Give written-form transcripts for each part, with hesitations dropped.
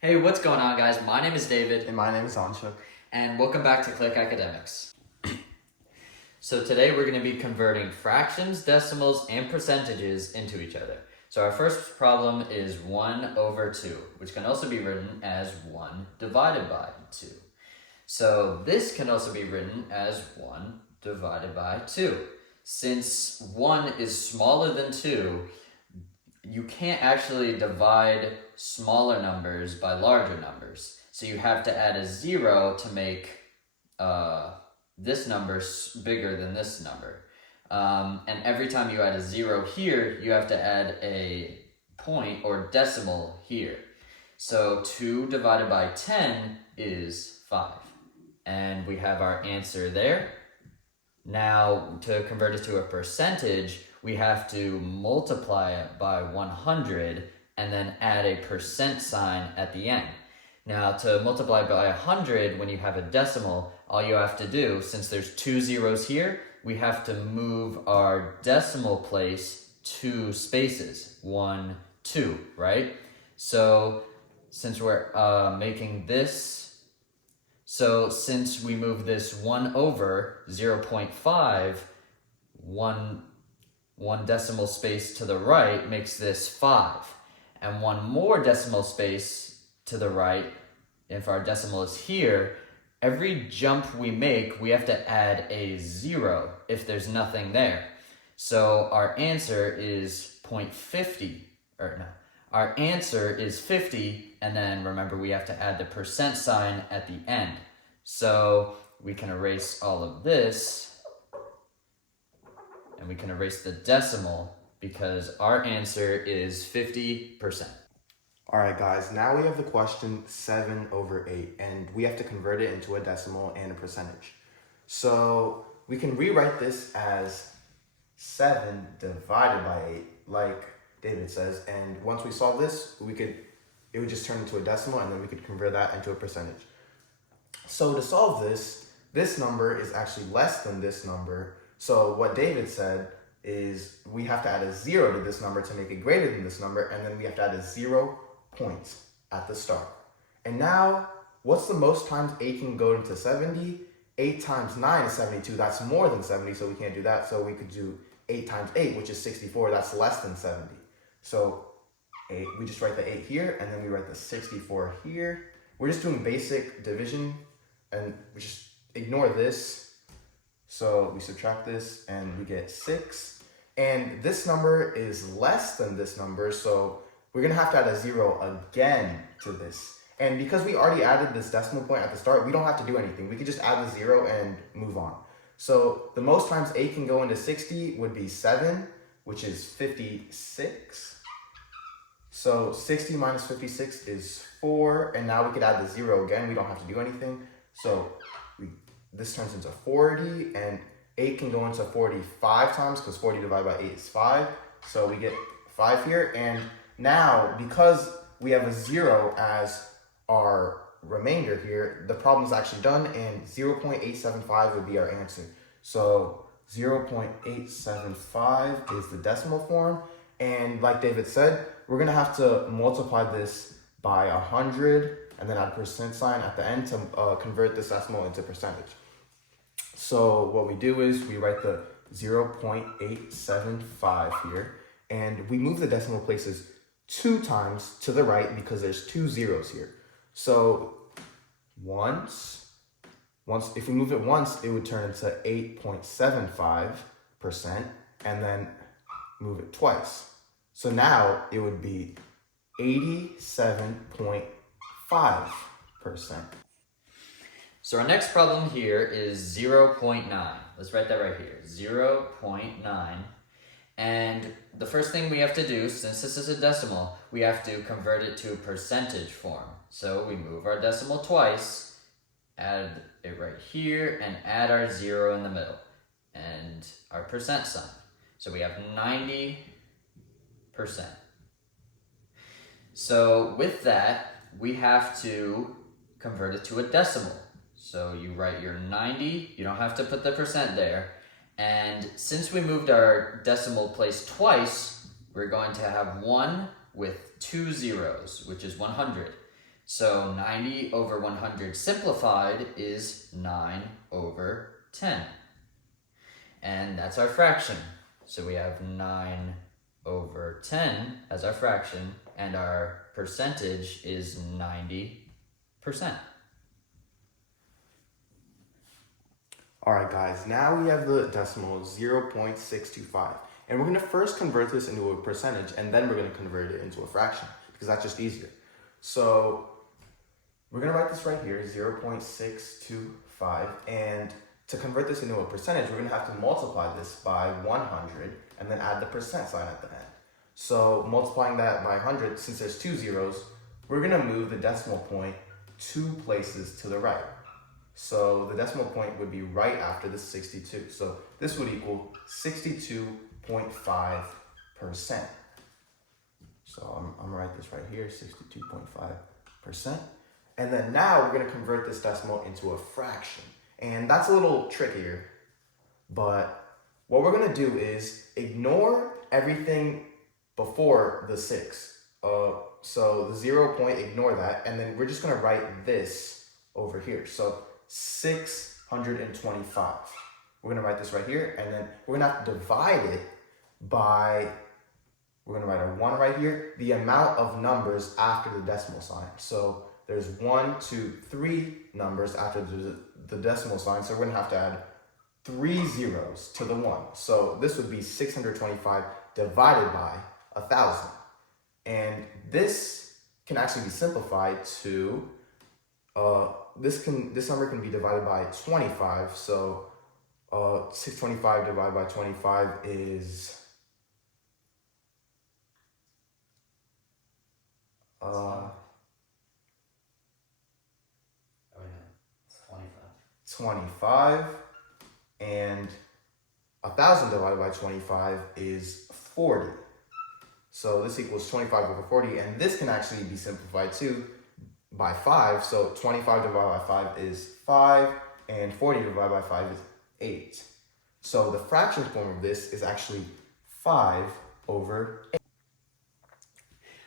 Hey, what's going on, guys? My name is David, And my name is Anshuk. and welcome back to Click Academics. So today we're going to be converting fractions, decimals, and percentages into each other. So our first problem is 1 over 2, which can also be written as 1 divided by 2. So this can also be written as 1 divided by 2. Since 1 is smaller than 2, you can't actually divide smaller numbers by larger numbers. So you have to add a 0 to make this number bigger than this number. And every time you add a 0 here, you have to add a point or decimal here. So 2 divided by 10 is 5. And we have our answer there. Now, to convert it to a percentage, we have to multiply it by 100 and then add a percent sign at the end. Now, to multiply by 100, when you have a decimal, all you have to do, since there's 2 zeros here, we have to move our decimal place 2 spaces, 1, 2, right? So, since we're making this, since we move this 1 over 0.5, one decimal space to the right makes this 5. And one more decimal space to the right, if our decimal is here, every jump we make, we have to add a 0 if there's nothing there. So our answer is 0.50, our answer is 50, and then remember we have to add the percent sign at the end. So we can erase all of this, and we can erase the decimal because our answer is 50%. Alright guys, now we have the question 7 over 8, and we have to convert it into a decimal and a percentage. So we can rewrite this as 7 divided by 8, like David says, and once we solve this, it would just turn into a decimal, and then we could convert that into a percentage. So to solve this number is actually less than this number. So what David said is we have to add a 0 to this number to make it greater than this number, and then we have to add a 0 points at the start. And now, what's the most times 8 can go into 70? 8 times 9 is 72. That's more than 70, so we can't do that. So we could do 8 times 8, which is 64. That's less than 70. So 8, we just write the 8 here, and then we write the 64 here. We're just doing basic division, and we just ignore this. So we subtract this, and we get 6. And this number is less than this number, so we're going to have to add a 0 again to this. And because we already added this decimal point at the start, we don't have to do anything. We could just add the 0 and move on. So the most times 8 can go into 60 would be 7, which is 56. So 60 minus 56 is 4, and now we could add the 0 again. We don't have to do anything. So this turns into 40, and 8 can go into 45 times because 40 divided by 8 is 5. So we get 5 here, and now because we have a 0 as our remainder here, the problem is actually done, and 0.875 would be our answer. So 0.875 is the decimal form, and like David said, we're going to have to multiply this by 100 and then add a percent sign at the end to convert this decimal into percentage. So what we do is we write the 0.875 here, and we move the decimal places 2 times to the right because there's 2 zeros here. So if we move it once, it would turn into 8.75%, and then move it twice. So now it would be 87.5%. So our next problem here is 0.9. Let's write that right here, 0.9. And the first thing we have to do, since this is a decimal, we have to convert it to a percentage form. So we move our decimal twice, add it right here, and add our 0 in the middle, and our percent sign. So we have 90%. So with that, we have to convert it to a decimal. So you write your 90, you don't have to put the percent there. And since we moved our decimal place twice, we're going to have 1 with 2 zeros, which is 100. So 90 over 100 simplified is 9 over 10. And that's our fraction. So we have 9 over 10 as our fraction, and our percentage is 90%. Alright guys, now we have the decimal 0.625. And we're going to first convert this into a percentage, and then we're going to convert it into a fraction, because that's just easier. So we're going to write this right here, 0.625, and to convert this into a percentage, we're going to have to multiply this by 100, and then add the percent sign at the end. So multiplying that by 100, since there's two zeros, we're going to move the decimal point 2 places to the right. So the decimal point would be right after the 62. So this would equal 62.5%. So I'm gonna write this right here, 62.5%. And then now we're gonna convert this decimal into a fraction. And that's a little trickier, but what we're gonna do is ignore everything before the 6. So the 0 point, ignore that, and then we're just gonna write this over here. So 625. We're gonna write this right here, and then we're gonna have to divide it by, we're gonna write a 1 right here, the amount of numbers after the decimal sign. So there's 1, 2, 3 numbers after the decimal sign, so we're gonna have to add 3 zeros to the 1. So this would be 625 divided by 1,000. And this can actually be simplified to, this number can be divided by 25. So 625 divided by 25 is It's 25. 25, and 1,000 divided by 25 is 40. So this equals 25 over 40, and this can actually be simplified too by 5. So 25 divided by 5 is 5, and 40 divided by 5 is 8. So the fraction form of this is actually 5 over 8.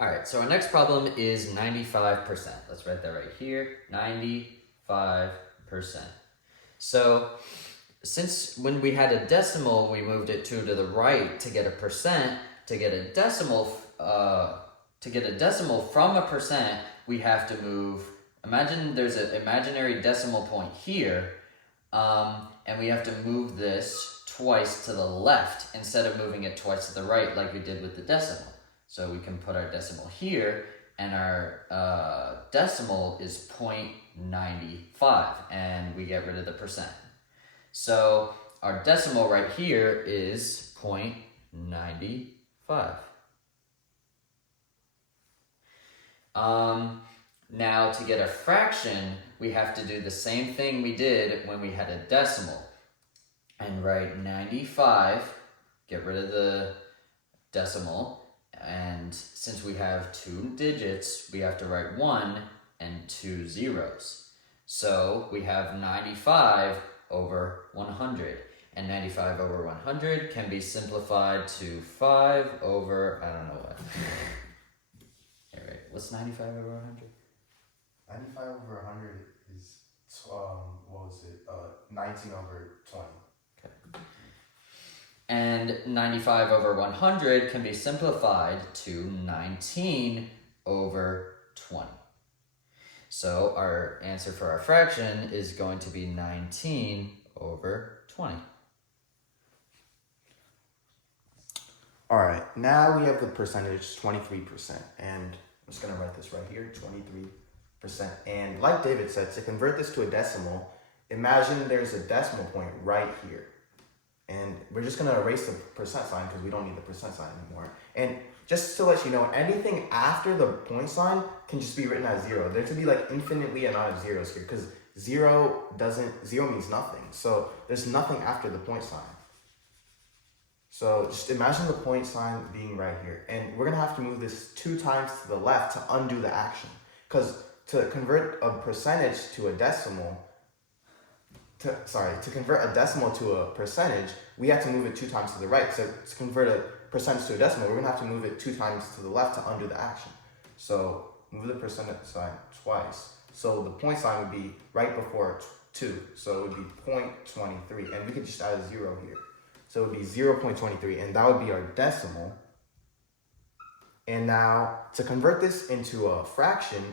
Alright, so our next problem is 95%. Let's write that right here, 95%. So since when we had a decimal, we moved it 2 to the right to get a percent. To get a decimal from a percent, we have to move, imagine there's an imaginary decimal point here, and we have to move this twice to the left instead of moving it twice to the right like we did with the decimal. So we can put our decimal here, and our decimal is 0.95, and we get rid of the percent. So our decimal right here is 0.95. Now to get a fraction, we have to do the same thing we did when we had a decimal. And write 95, get rid of the decimal, and since we have 2 digits, we have to write 1 and 2 zeros. So we have 95 over 100. And 95 over 100 can be simplified to 5 over, I don't know what. All right, what's 95 over 100? 95 over 100 is, 19 over 20. Okay. And 95 over 100 can be simplified to 19 over 20. So our answer for our fraction is going to be 19 over 20. All right, now we have the percentage 23%, and I'm just gonna write this right here, 23%. And like David said, to convert this to a decimal, imagine there's a decimal point right here. And we're just gonna erase the percent sign because we don't need the percent sign anymore. And just to let you know, anything after the point sign can just be written as 0. There could be like infinitely amount of zeros here because 0 means nothing. So there's nothing after the point sign. So just imagine the point sign being right here. And we're gonna have to move this 2 times to the left to undo the action. Because to convert a percentage to a decimal, to convert a decimal to a percentage, we have to move it 2 times to the right. So to convert a percentage to a decimal, we're gonna have to move it 2 times to the left to undo the action. So move the percentage sign twice. So the point sign would be right before 2. So it would be 0.23. And we could just add a 0 here. So it would be 0.23. And that would be our decimal. And now to convert this into a fraction,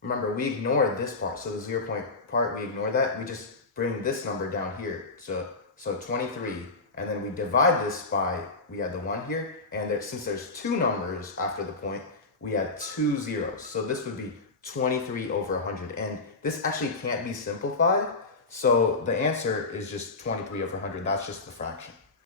remember we ignored this part. So the 0 point part, we ignore that. We just bring this number down here. So 23. And then we divide this by, we had the 1 here. And since there's 2 numbers after the point, we add 2 zeros. So this would be 23 over 100. And this actually can't be simplified. So the answer is just 23 over 100. That's just the fraction.